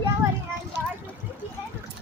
Yeah, letting end, guys. This is the end of the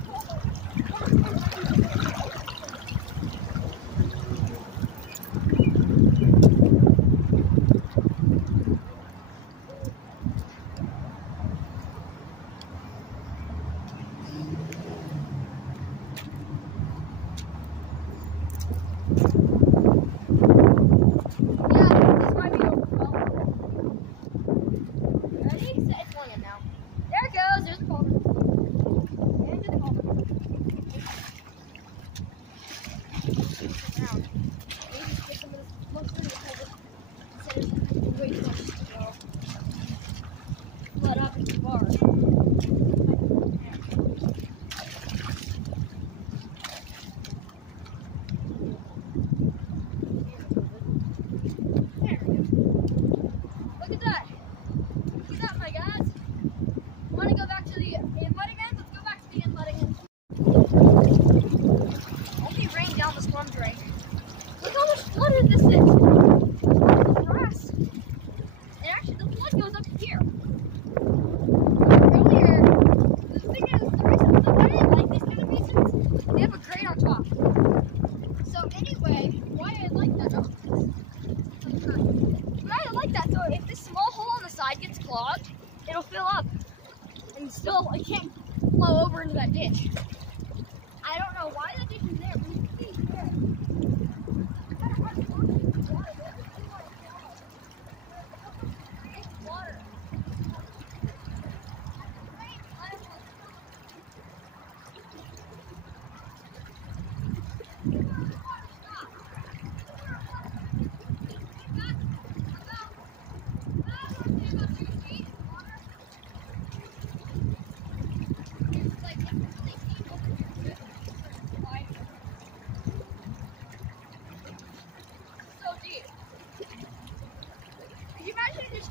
it'll fill up and still it can't flow over into that ditch. I don't know why the ditch is there, but you can see it's there. It's water.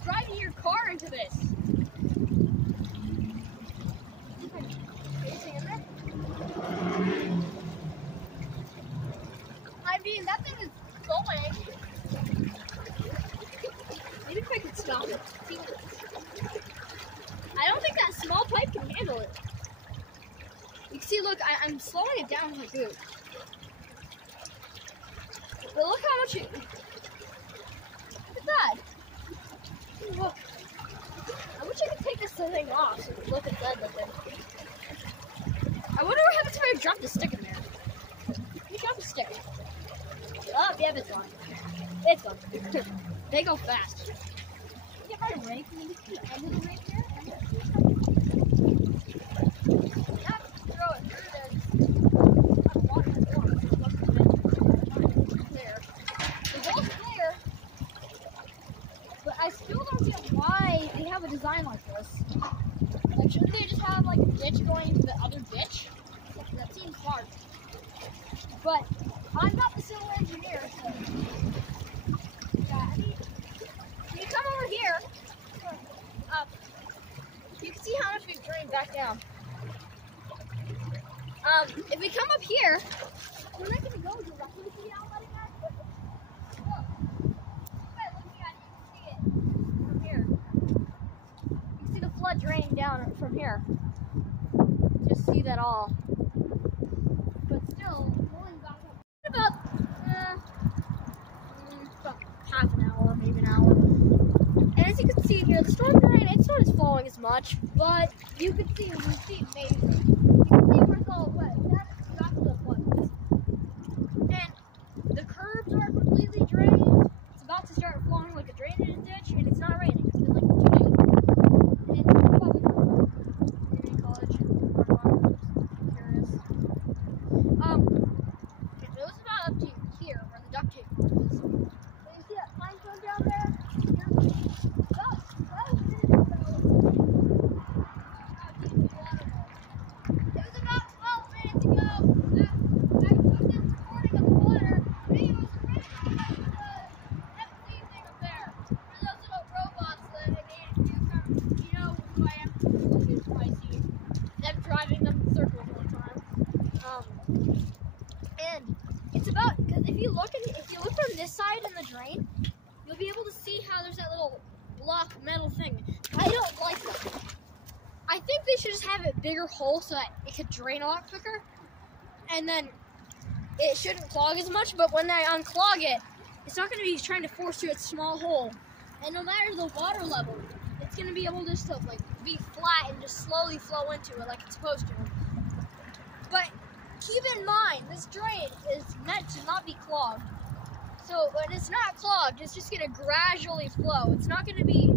Driving your car into this. I mean, that thing is going. Maybe if I could stop it. I don't think that small pipe can handle it. You can see, look, I'm slowing it down with my boot. But look how much it... Look at that. Look. I wish I could take this thing off so it look inside the thing. I wonder what happens if I drop the stick in there. Let me drop the stick. Oh, yeah, it's gone. It's gone. They go fast. Get my rake. Can you see the end of the rake here? Yeah, throw it through there. Water in the water. There. The wall's clear. But I still don't get why they have a design like this. Like, shouldn't they just have like a ditch going into the other ditch? That seems smart. But I'm not the civil engineer, so yeah. I mean, when you come over here, you can see how much we've drained back down. If we come up here, we're not gonna go directly to the outletting area. Flood draining down from here. Just see that all. But still, pulling back up. About half an hour, maybe an hour. And as you can see here, the storm drain, it's not as flowing as much, but you can see amazing. You can see where it's all wet. That's exactly the flood. And the curbs are completely drained. It's about to start flowing like a drainage ditch, and it's not raining. It's been like 2 days. It goes about up to here where the duct tape is. So you see that pine cone down there? It was about 12 minutes ago that I took this recording of the water. But it was really the empty thing up there. For those little robots that I made to come, you know who I am. It's spicy. Them driving them in circles all the time. And it's about, because if you look from this side in the drain, you'll be able to see how there's that little block metal thing. I don't like that. I think they should just have a bigger hole so that it could drain a lot quicker. And then it shouldn't clog as much, but when I unclog it, it's not going to be trying to force through its small hole. And no matter the water level, it's going to be able just to like be flat and just slowly flow into it like it's supposed to. But keep in mind, this drain is meant to not be clogged. So when it's not clogged, it's just going to gradually flow. It's not going to be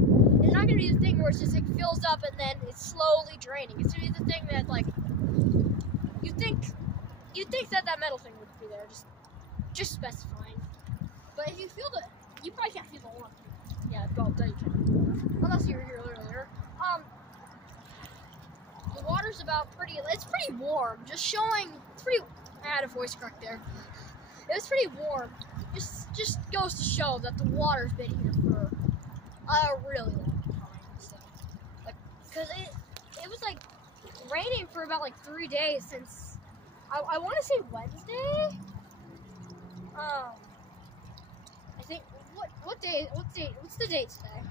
the thing where it's just like fills up and then it's slowly draining. It's going to be the thing that like you'd think that metal thing would be there, just specifying. But if you feel you probably can't feel the water. Yeah, well, there you can. Unless you were here earlier. The water's it's pretty warm. Just showing, I had a voice crack there. It's pretty warm. Just goes to show that the water's been here for a really long time. So, like, cause it was like raining for about like 3 days since, I want to say Wednesday. I think, what's the date today?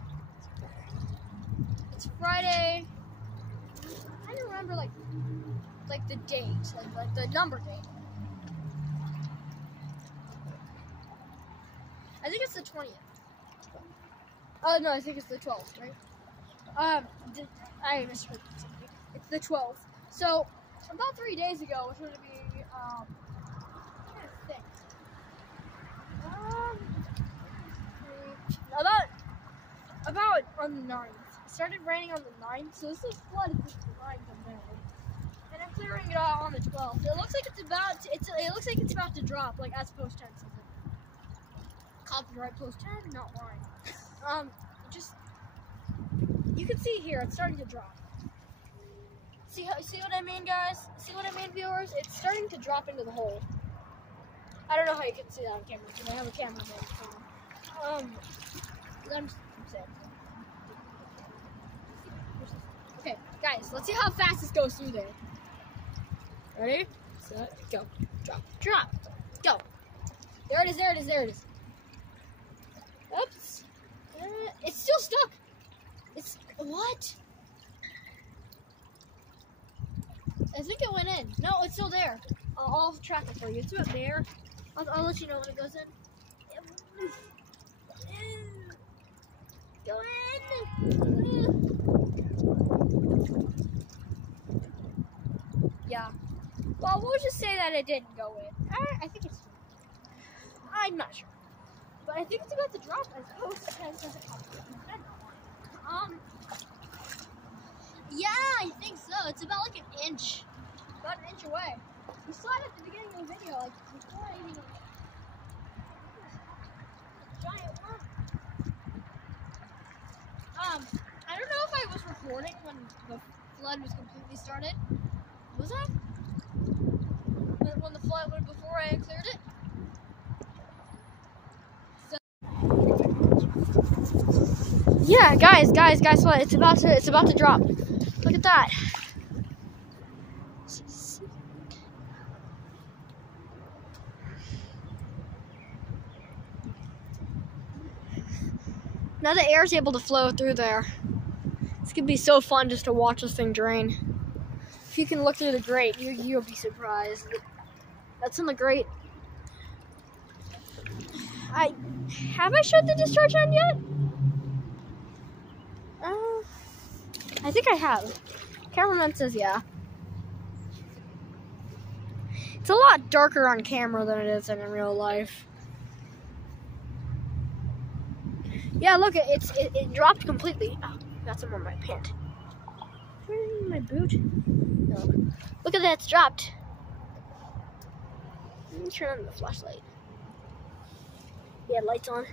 It's Friday. I don't remember like the date, like the number date. I think it's the 20th. Oh no, I think it's the 12th, right? I misheard something. It's the 12th. So about 3 days ago, which would be I'm trying to think. About on the 9th. It started raining on the 9th, so this is flooded since the 9th of May. And I'm clearing it out on the 12th. It looks like it's about to drop, like as post 10 says it. Copyright post 10, not mine. You can see here, it's starting to drop. See what I mean, guys? See what I mean, viewers? It's starting to drop into the hole. I don't know how you can see that on camera because I have a camera on. I'm saying. Okay, guys, let's see how fast this goes through there. Ready? Set, go. Drop. Go. There it is. Oops. It's still stuck. What? I think it went in. No, it's still there. I'll track it for you. It's about there. I'll let you know when it goes in. Go in. Yeah. Well, we'll just say that it didn't go in. I think it's. I'm not sure, but I think it's about to drop as post 10 says it. Yeah, I think so. It's about like an inch. About an inch away. You saw it at the beginning of the video, like before I even giant worm. I don't know if I was recording when the flood was completely started. Was I? When the flood went before I cleared it? So yeah, guys, what? It's about to drop. Look at that. Now the air is able to flow through there. It's gonna be so fun just to watch this thing drain. If you can look through the grate, you'll be surprised. That's in the grate. Have I shut the discharge on yet? I think I have. Cameraman says yeah. It's a lot darker on camera than it is in real life. Yeah, look, it dropped completely. Oh, got some on my pant. My boot? No. Look at that, it's dropped. Let me turn on the flashlight. Yeah, lights on.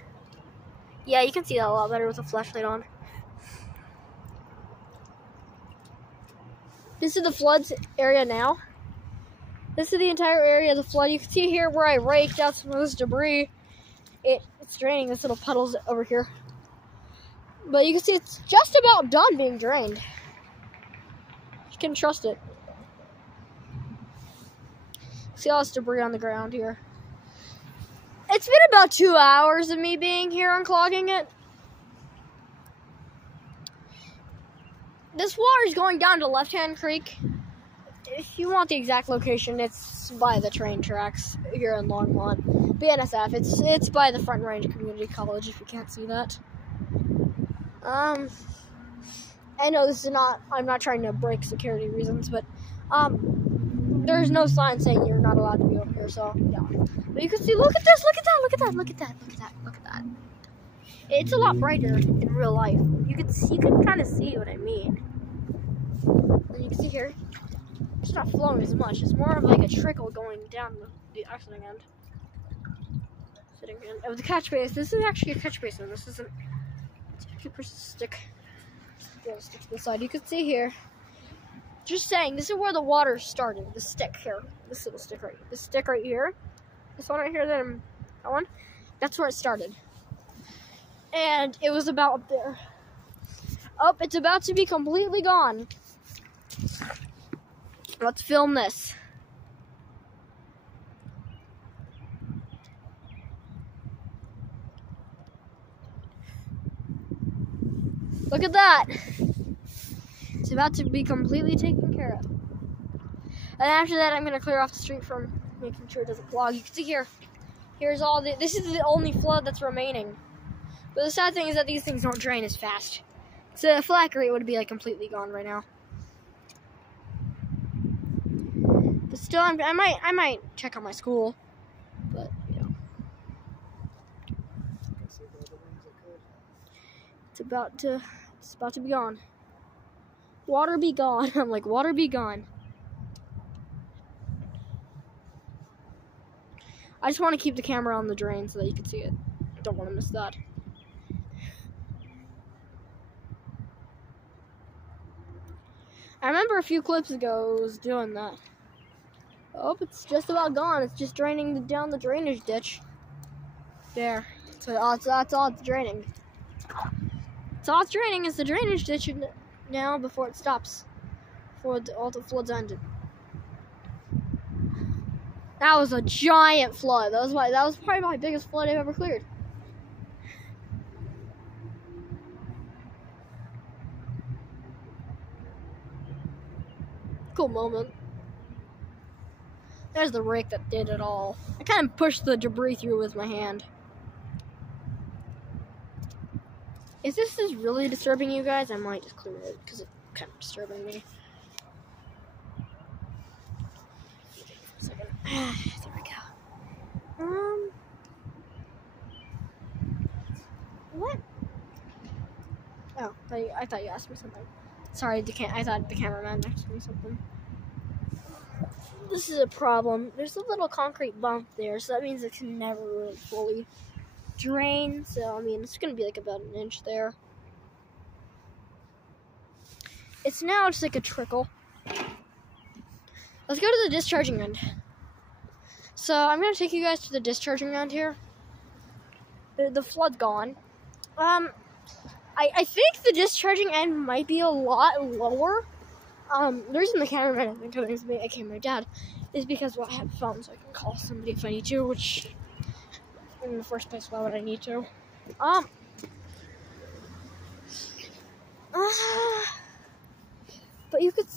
Yeah, you can see that a lot better with the flashlight on. This is the floods area now. This is the entire area of the flood. You can see here where I raked out some of this debris. It's draining this little puddles over here. But you can see it's just about done being drained. You can trust it. See all this debris on the ground here. It's been about 2 hours of me being here unclogging it. this water is going down to Left Hand Creek. If you want the exact location, it's by the train tracks here in Longmont. BNSF. It's by the Front Range Community College. If you can't see that. I know this is not. I'm not trying to break security reasons, but there's no sign saying you're not allowed to be over here. So yeah. But you can see. Look at this. Look at that. Look at that. Look at that. Look at that. Look at that. It's a lot brighter in real life. You can kind of see what I mean. And you can see here. It's not flowing as much. It's more of like a trickle going down the exiting end. Sitting in. Oh, the catch basin. This is actually a catch basin. This isn't. It's actually a stick. Stick to the side. You can see here. Just saying, this is where the water started. The stick here. This little stick right. This stick right here. This one right here. That one. That's where it started. And it was about up there. Oh, it's about to be completely gone. Let's film this. Look at that. It's about to be completely taken care of. And after that, I'm going to clear off the street from making sure it doesn't clog. You can see here. Here's all the. This is the only flood that's remaining. But the sad thing is that these things don't drain as fast. So the flat grate would be like completely gone right now. But still, I might check on my school, but you know, it's about to be gone. Water be gone. I'm like, water be gone. I just want to keep the camera on the drain so that you can see it. Don't want to miss that. I remember a few clips ago it was doing that. Oh, it's just about gone. It's just draining down the drainage ditch. There. So that's all it's draining. That's all it's draining is the drainage ditch now before it stops. Before all the floods ended. That was a giant flood. That was probably my biggest flood I've ever cleared. Cool moment. There's the rake that did it all. I kind of pushed the debris through with my hand. If this is really disturbing you guys, I might just clear it because it's kind of disturbing me. There we go. What? Oh, I thought you asked me something. Sorry, I thought the cameraman asked me something. This is a problem. There's a little concrete bump there, so that means it can never really fully drain. So, I mean, it's going to be like about an inch there. It's now just like a trickle. Let's go to the discharging end. So, I'm going to take you guys to the discharging end here. The flood's gone. I think the discharging end might be a lot lower. The reason the cameraman has been coming to me, aka my dad, is because I have a phone, so I can call somebody if I need to, which, in the first place, why would I need to? But you could